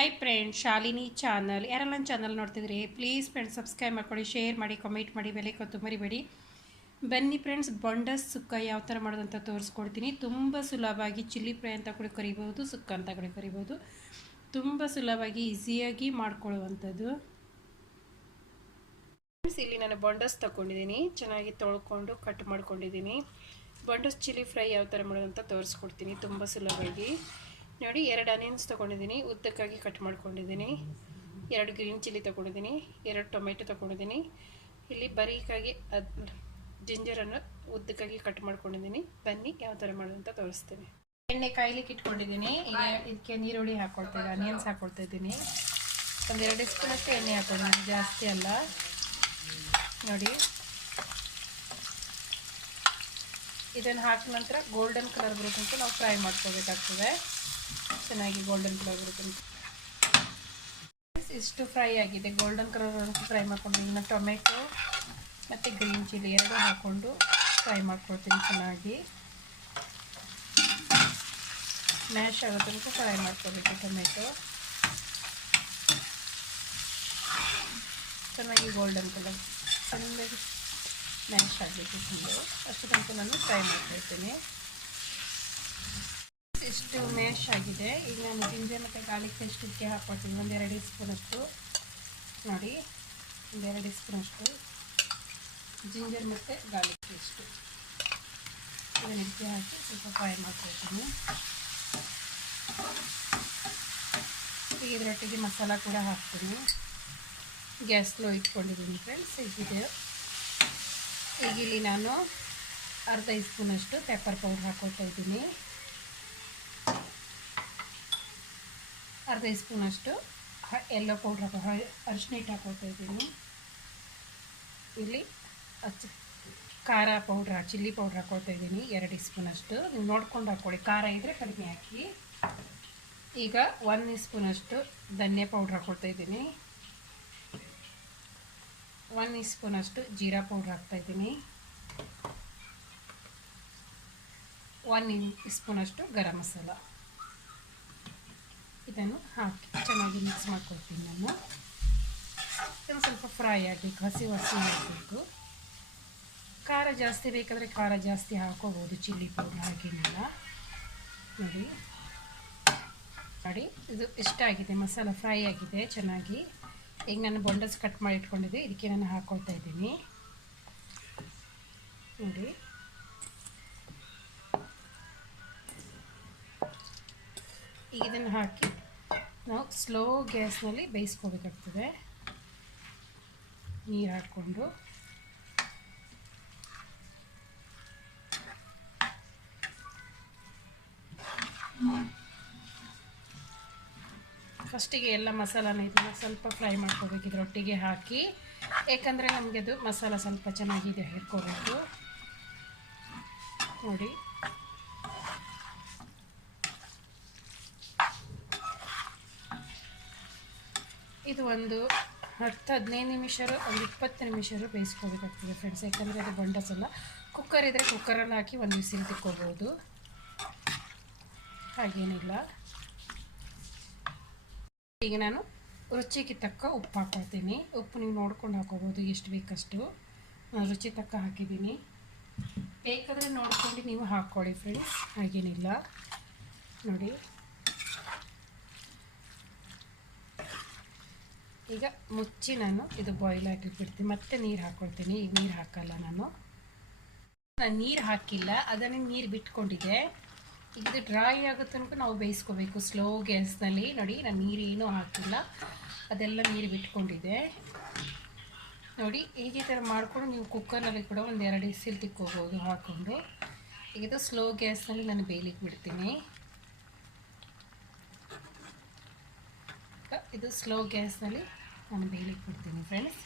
Hi friend Shalini channel ಯಾರೆಲ್ಲ ನನ್ನ channel ನೋಡ್ತಿದ್ರಿ ಪ್ಲೀಸ್ ಫ್ರೆಂಡ್ಸ್ ಸಬ್ಸ್ಕ್ರೈಬ್ ಮಾಡ್ಕೊಳ್ಳಿ ಶೇರ್ ಮಾಡಿ ಕಮೆಂಟ್ ಮಾಡಿ, ಬೆಲೆ ಕೊತ್ತು ಮರಿಬೇಡಿ ಬನ್ನಿ ಫ್ರೆಂಡ್ಸ್ ಬೊಂಡಸ್ ಸುಕ್ಕ ಯಾವ ಥರ ಮಾಡೋದಂತ ತೋರಿಸ್ಕೊಡ್ತೀನಿ. ತುಂಬ ಸುಲಭವಾಗಿ ಚಿಲ್ಲಿ ಫ್ರೈ ಅಂತ ಕೂಡ ಕರಿಬೋದು, ಸುಕ್ಕ ಅಂತ ಕೂಡ ಕರಿಬೋದು. ತುಂಬ ಸುಲಭವಾಗಿ ಈಸಿಯಾಗಿ ಮಾಡ್ಕೊಳ್ಳುವಂಥದ್ದು. ಫ್ರೆಂಡ್ಸ್ ಇಲ್ಲಿ ನಾನು ಬೊಂಡಸ್ ತಗೊಂಡಿದ್ದೀನಿ. ಚೆನ್ನಾಗಿ ತೊಳ್ಕೊಂಡು ಕಟ್ ಮಾಡ್ಕೊಂಡಿದ್ದೀನಿ. ಬೊಂಡಸ್ ಚಿಲ್ಲಿ ಫ್ರೈ ಯಾವ ಥರ ಮಾಡೋದಂತ ತೋರಿಸ್ಕೊಡ್ತೀನಿ. ತುಂಬ ಸುಲಭವಾಗಿ. ನೋಡಿ ಎರಡು ಆನಿಯನ್ಸ್ ತೊಗೊಂಡಿದ್ದೀನಿ, ಉದ್ದಕ್ಕಾಗಿ ಕಟ್ ಮಾಡ್ಕೊಂಡಿದ್ದೀನಿ. ಎರಡು ಗ್ರೀನ್ ಚಿಲ್ಲಿ ತೊಗೊಂಡಿದ್ದೀನಿ, ಎರಡು ಟೊಮೆಟೊ ತೊಗೊಂಡಿದ್ದೀನಿ. ಇಲ್ಲಿ ಬರೀಕಾಗಿ ಅದು ಜಿಂಜರನ್ನು ಉದ್ದಕ್ಕಾಗಿ ಕಟ್ ಮಾಡ್ಕೊಂಡಿದ್ದೀನಿ. ಬನ್ನಿ ಯಾವ ಥರ ಮಾಡೋದಂತ ತೋರಿಸ್ತೀನಿ. ಎಣ್ಣೆ ಕಾಯ್ಲಿಕ್ಕೆ ಇಟ್ಕೊಂಡಿದ್ದೀನಿ. ಈಗ ಇದಕ್ಕೆ ನೀರುಳ್ಳಿ ಹಾಕ್ಕೊಳ್ತಾ ಇದ್ದೀನಿ ಆನಿಯನ್ಸ್ ಹಾಕ್ಕೊಳ್ತಾ ಇದ್ದೀನಿ. ಒಂದೆರಡು ಸ್ಪೂನಷ್ಟು ಎಣ್ಣೆ ಹಾಕೋಣ ಜಾಸ್ತಿ ಅಲ್ಲ. ನೋಡಿ. ಇದನ್ನು ಹಾಕಿದ ನಂತರ ಗೋಲ್ಡನ್ ಕಲರ್ ಬರೋತಂಕ ನಾವು ಫ್ರೈ ಮಾಡ್ಕೋಬೇಕಾಗ್ತದೆ ಚೆನ್ನಾಗಿ ಗೋಲ್ಡನ್ ಕಲರ್ ಬರುತ್ತೆ ಇಷ್ಟು ಫ್ರೈ ಆಗಿದೆ. ಗೋಲ್ಡನ್ ಕಲರ್ ಫ್ರೈ ಮಾಡ್ಕೊಂಡು ಇನ್ನು ಟೊಮೆಟೊ ಮತ್ತು ಗ್ರೀನ್ ಚಿಲ್ಲಿ ಎರಡು ಹಾಕ್ಕೊಂಡು ಫ್ರೈ ಮಾಡ್ಕೊಳ್ತೀನಿ ಚೆನ್ನಾಗಿ. ಮ್ಯಾಶ್ ಆಗೋ ತನಕ ಫ್ರೈ ಮಾಡ್ಕೋಬೇಕು ಟೊಮೆಟೊ ಚೆನ್ನಾಗಿ ಗೋಲ್ಡನ್ ಕಲರ್ ಚೆನ್ನಾಗಿ ಮ್ಯಾಶ್ ಆಗಬೇಕು ತುಂಬ ಅಷ್ಟು ತನಕ ನಾನು ಫ್ರೈ ಮಾಡ್ಕೊಳ್ತೀನಿ. ಇಷ್ಟು ಮ್ಯಾಶ್ ಆಗಿದೆ? ಈಗ ನಾನು ಜಿಂಜೆ ಮತ್ತು ಗಾರ್ಲಿಕ್ ಪೇಸ್ಟ್ ಇದಕ್ಕೆ ಹಾಕ್ಕೊಳ್ತೀನಿ ಒಂದೆರಡು ಸ್ಪೂನಷ್ಟು ನೋಡಿ ಒಂದೆರಡು ಸ್ಪೂನಷ್ಟು ಜಿಂಜರ್ ಮತ್ತು ಗಾರ್ಲಿಕ್ ಪೇಸ್ಟು ಇದನ್ನು ಇದಕ್ಕೆ ಹಾಕಿ ಸ್ವಲ್ಪ ಫ್ರೈ ಮಾಡ್ಕೊಳ್ತೀನಿ. ಈಗ ಇದರೊಟ್ಟಿಗೆ ಮಸಾಲ ಕೂಡ ಹಾಕ್ತೀನಿ. ಗ್ಯಾಸ್ ಸ್ಲೋ ಇಟ್ಕೊಂಡಿದ್ದೀನಿ ಫ್ರೆಂಡ್ಸ್ ಈಗಿದೆ ಈಗ ಇಲ್ಲಿ ನಾನು ಅರ್ಧ ಸ್ಪೂನಷ್ಟು ಪೆಪ್ಪರ್ ಪೌಡ್ರ್ ಹಾಕ್ಕೊಳ್ತಾ ಇದ್ದೀನಿ. ಅರ್ಧ ಸ್ಪೂನಷ್ಟು ಎಲ್ಲೋ ಪೌಡ್ರ್ ಹಾಕೋ ಅರಿಶಿನ ಹಿಟ್ಟು ಹಾಕೊಳ್ತಾ ಇದ್ದೀನಿ. ಇಲ್ಲಿ ಹಚ್ಚ ಖಾರ ಪೌಡ್ರ್, ಚಿಲ್ಲಿ ಪೌಡ್ರ್ ಹಾಕೋತಾ ಇದ್ದೀನಿ ಎರಡು ಸ್ಪೂನಷ್ಟು. ನೀವು ನೋಡ್ಕೊಂಡು ಹಾಕ್ಕೊಳ್ಳಿ. ಖಾರ ಇದ್ದರೆ ಕಡಿಮೆ ಹಾಕಿ. ಈಗ ಒನ್ ಸ್ಪೂನಷ್ಟು ಧನ್ಯ ಪೌಡ್ರ್ ಹಾಕೊಳ್ತಾ ಇದ್ದೀನಿ. ಒನ್ ಸ್ಪೂನಷ್ಟು ಜೀರಾ ಪೌಡ್ರ್ ಹಾಕ್ತಾಯಿದ್ದೀನಿ ಒನ್ ಸ್ಪೂನಷ್ಟು ಗರಂ ಮಸಾಲ. ಇದನ್ನು ಹಾಕಿ. ಚೆನ್ನಾಗಿ ಮಿಕ್ಸ್ ಮಾಡ್ಕೊಳ್ತೀನಿ ನಾನು. ಇದನ್ನು ಸ್ವಲ್ಪ ಫ್ರೈ ಆಗಬೇಕು, ಹಸಿ ಹಸಿ ಮಾಡಬೇಕು ಖಾರ ಜಾಸ್ತಿ ಬೇಕಾದರೆ ಖಾರ ಜಾಸ್ತಿ ಹಾಕೋಬೋದು ಚಿಲ್ಲಿ ಪೌಡರ್ ಹಾಕಿನೆಲ್ಲ ನೋಡಿ. ನೋಡಿ, ಇದು ಇಷ್ಟಾಗಿದೆ ಮಸಾಲ ಫ್ರೈ ಆಗಿದೆ, ಚೆನ್ನಾಗಿ. ಈಗ ನಾನು ಬೊಂಡಸ್ ಕಟ್ ಮಾಡಿ ಇಟ್ಕೊಂಡಿದ್ದೆ, ಇದಕ್ಕೆ ನಾನು ಹಾಕ್ಕೊಳ್ತಾ ಇದ್ದೀನಿ. ನೋಡಿ. ಈಗ ಇದನ್ನು ಹಾಕಿ ನಾವು ಸ್ಲೋ ಗ್ಯಾಸ್ನಲ್ಲಿ ಬೇಯಿಸ್ಕೋಬೇಕಾಗ್ತದೆ. ನೀರು ಹಾಕ್ಕೊಂಡು. ಫಸ್ಟಿಗೆ ಎಲ್ಲ ಮಸಾಲಾನ ಇದನ್ನ ಸ್ವಲ್ಪ ಫ್ರೈ ಮಾಡ್ಕೋಬೇಕು, ಇದರೊಟ್ಟಿಗೆ ಹಾಕಿ. ಏಕೆಂದರೆ ನಮಗೆ ಅದು ಮಸಾಲ ಸ್ವಲ್ಪ ಚೆನ್ನಾಗಿದೆ ಹಿಡ್ಕೋಬೇಕು. ನೋಡಿ. ಇದು ಒಂದು ಹತ್ತು ಹದಿನೈದು ನಿಮಿಷರು, ಒಂದು ಇಪ್ಪತ್ತು ನಿಮಿಷರು ಬೇಯಿಸ್ಕೋಬೇಕಾಗ್ತದೆ ಫ್ರೆಂಡ್ಸ್ ಯಾಕಂದರೆ ಅದು ಬಂಡಸಲ್ಲ ಕುಕ್ಕರ್ ಇದ್ದರೆ ಕುಕ್ಕರಲ್ಲಿ ಹಾಕಿ ಒಂದು ವಿಸಿಲ್ ತಿಕ್ಕೋಬೋದು. ಹಾಗೇನಿಲ್ಲ. ಈಗ ನಾನು ರುಚಿಗೆ ತಕ್ಕ ಉಪ್ಪು ಹಾಕ್ಕೊಳ್ತೀನಿ ಉಪ್ಪು ನೀವು ನೋಡ್ಕೊಂಡು ಹಾಕೋಬೋದು, ಎಷ್ಟು ಬೇಕಷ್ಟು. ನಾನು ರುಚಿ ತಕ್ಕ ಹಾಕಿದ್ದೀನಿ. ಬೇಕಾದರೆ ನೋಡ್ಕೊಂಡು ನೀವು ಹಾಕ್ಕೊಳ್ಳಿ ಫ್ರೆಂಡ್ಸ್ ಹಾಗೇನಿಲ್ಲ. ನೋಡಿ. ಈಗ ಮುಚ್ಚಿ ನಾನು, ಇದು ಬಾಯ್ಲ್ ಹಾಕಿ ಬಿಡ್ತೀನಿ ಮತ್ತೆ ನೀರು ಹಾಕ್ಕೊಳ್ತೀನಿ ಈಗ ನೀರು ಹಾಕಲ್ಲ ನಾನು. ನಾನು ನೀರು ಹಾಕಿಲ್ಲ, ಅದನ್ನು ನೀರು ಬಿಟ್ಕೊಂಡಿದ್ದೆ. ಈಗ ಇದು ಡ್ರೈ ಆಗೋ ತನಕ ನಾವು ಬೇಯಿಸ್ಕೋಬೇಕು. ಸ್ಲೋ ಗ್ಯಾಸ್ನಲ್ಲಿ ನೋಡಿ, ನಾನು ನೀರು ಏನೂ ಹಾಕಿಲ್ಲ. ಅದೆಲ್ಲ ನೀರು ಬಿಟ್ಕೊಂಡಿದ್ದೆ. ನೋಡಿ, ಹೀಗೆ ಥರ ಮಾಡಿಕೊಂಡು ನೀವು ಕುಕ್ಕರ್ನಲ್ಲಿ ಕೂಡ ಒಂದು ಎರಡು ಹಿಸಿಲ್ ತಿಕ್ಕೋಬೋದು ಹಾಕ್ಕೊಂಡು ಈಗ ಇದು ಸ್ಲೋ ಗ್ಯಾಸ್ನಲ್ಲಿ ನಾನು ಬೇಯಲಿಕ್ಕೆ ಬಿಡ್ತೀನಿ. ಇದು ಸ್ಲೋ ಗ್ಯಾಸ್ನಲ್ಲಿ ನಾನು ಬೇಯಲಿಕ್ಕೆ ಬಿಡ್ತೀನಿ ಫ್ರೆಂಡ್ಸ್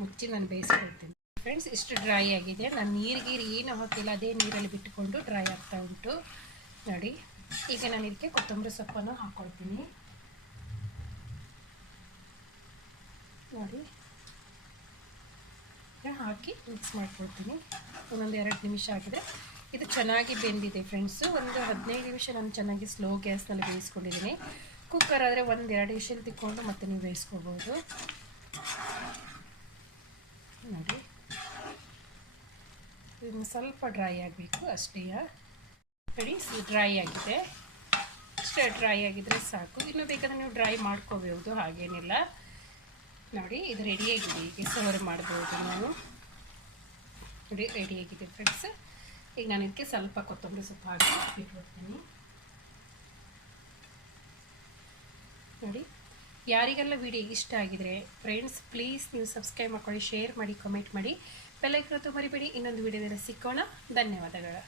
ಮುಚ್ಚಿ ನಾನು ಬೇಯಿಸ್ಕೊಳ್ತೀನಿ ಫ್ರೆಂಡ್ಸ್ ಇಷ್ಟು ಡ್ರೈ ಆಗಿದೆ. ನಾನು ನೀರು, ಗೀರು ಏನು ಹಾಕಿಲ್ಲ, ಅದೇ ನೀರಲ್ಲಿ ಬಿಟ್ಟುಕೊಂಡು ಡ್ರೈ ಆಗ್ತಾ ಉಂಟು. ನೋಡಿ, ಈಗ ನಾನು ಇದಕ್ಕೆ ಕೊತ್ತಂಬರಿ ಸೊಪ್ಪನ್ನು ಹಾಕ್ಕೊಳ್ತೀನಿ ನೋಡಿ ಹಾಕಿ ಮಿಕ್ಸ್ ಮಾಡ್ಕೊಳ್ತೀನಿ. ಒಂದೊಂದು ಎರಡು ನಿಮಿಷ ಆಗಿದ್ರೆ ಇದು ಚೆನ್ನಾಗಿ ಬೆಂದಿದೆ ಫ್ರೆಂಡ್ಸು ಒಂದು ಹದಿನೈದು ನಿಮಿಷ ನಾನು ಚೆನ್ನಾಗಿ ಸ್ಲೋ ಗ್ಯಾಸ್ನಲ್ಲಿ ಬೇಯಿಸ್ಕೊಂಡಿದ್ದೀನಿ. ಕುಕ್ಕರ್ ಆದರೆ ಒಂದು ಎರಡು ವಿಷಲ್ ತಿಕ್ಕೊಂಡು ಮತ್ತೆ ನೀವು ಬೇಯಿಸ್ಕೋಬೋದು. ನೋಡಿ. ಇದನ್ನು ಸ್ವಲ್ಪ ಡ್ರೈ ಆಗಬೇಕು, ಅಷ್ಟೇ ನೋಡಿ ಡ್ರೈ ಆಗಿದೆ. ಅಷ್ಟೇ ಡ್ರೈ ಆಗಿದ್ರೆ ಸಾಕು. ಇನ್ನು ಬೇಕಾದ್ರೆ ನೀವು ಡ್ರೈ ಮಾಡ್ಕೋಬಹುದು ಹಾಗೇನಿಲ್ಲ. ನೋಡಿ, ಇದು ರೆಡಿಯಾಗಿದೆ ಈಗ ಸರ್ವ್ ಮಾಡ್ಬೋದು ನಾನು ನೋಡಿ ರೆಡಿಯಾಗಿದೆ ಫ್ರೆಂಡ್ಸ್ ಈಗ ನಾನು ಇದಕ್ಕೆ ಸ್ವಲ್ಪ ಕೊತ್ತಂಬರಿ ಸೊಪ್ಪು ಹಾಕಿ ಇಟ್ಬಿಡ್ತೀನಿ ನೋಡಿ, ಯಾರಿಗೆಲ್ಲ ವಿಡಿಯೋ ಇಷ್ಟ ಆಗಿದರೆ ಫ್ರೆಂಡ್ಸ್ ಪ್ಲೀಸ್ ನೀವು ಸಬ್ಸ್ಕ್ರೈಬ್ ಮಾಡ್ಕೊಳ್ಳಿ ಶೇರ್ ಮಾಡಿ ಕಮೆಂಟ್ ಮಾಡಿ. ಬೆಲ್ಲೈಕನ್ ಮರಿಬೇಡಿ, ಇನ್ನೊಂದು ವಿಡಿಯೋದಲ್ಲಿ ಸಿಕ್ಕೋಣ. ಧನ್ಯವಾದಗಳು.